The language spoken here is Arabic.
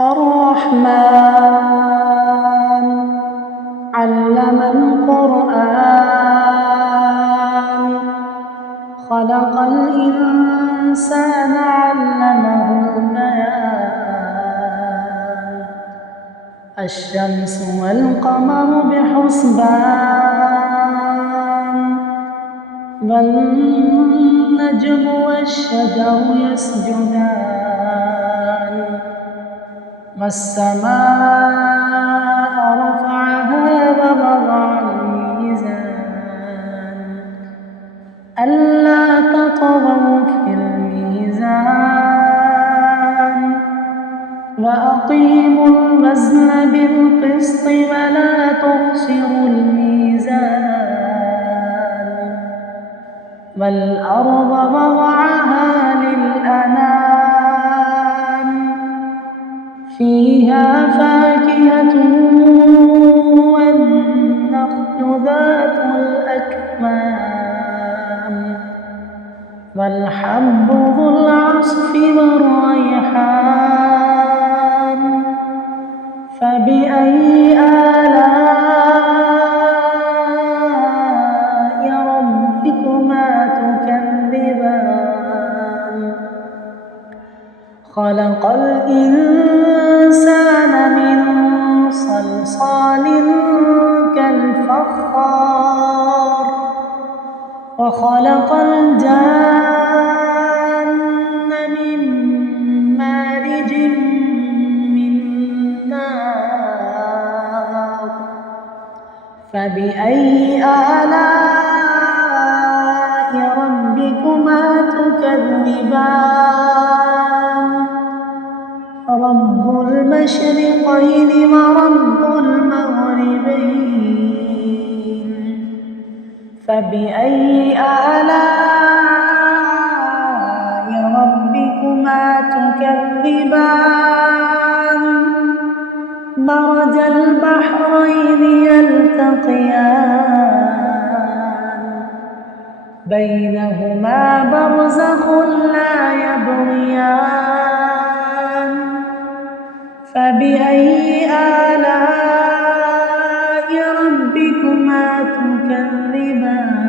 الرحمن علم القرآن خلق الإنسان علمه البيان الشمس والقمر بحسبان والنجم والشجر يسجدان والسماء رفعها ووضع الميزان ألا تطغوا في الميزان وأقيموا الوزن بالقسط ولا تخسروا الميزان والأرض وضعها للأنام فيها فاكهة والنخل ذات الأكمام والحب ذو العصف والريحان فبأي آلاء ربكما تكذبان خلق الإنسان من صلصال كالفخار وخلق الجان من مارج من نار فبأي آلاء ربكما تكذبان رب المشرقين ورب المغربين فبأي آلاء ربكما تكذبان مرج البحرين يلتقيان بينهما برزخ لا يبغيان فبأي آلاء ربكما تكذبان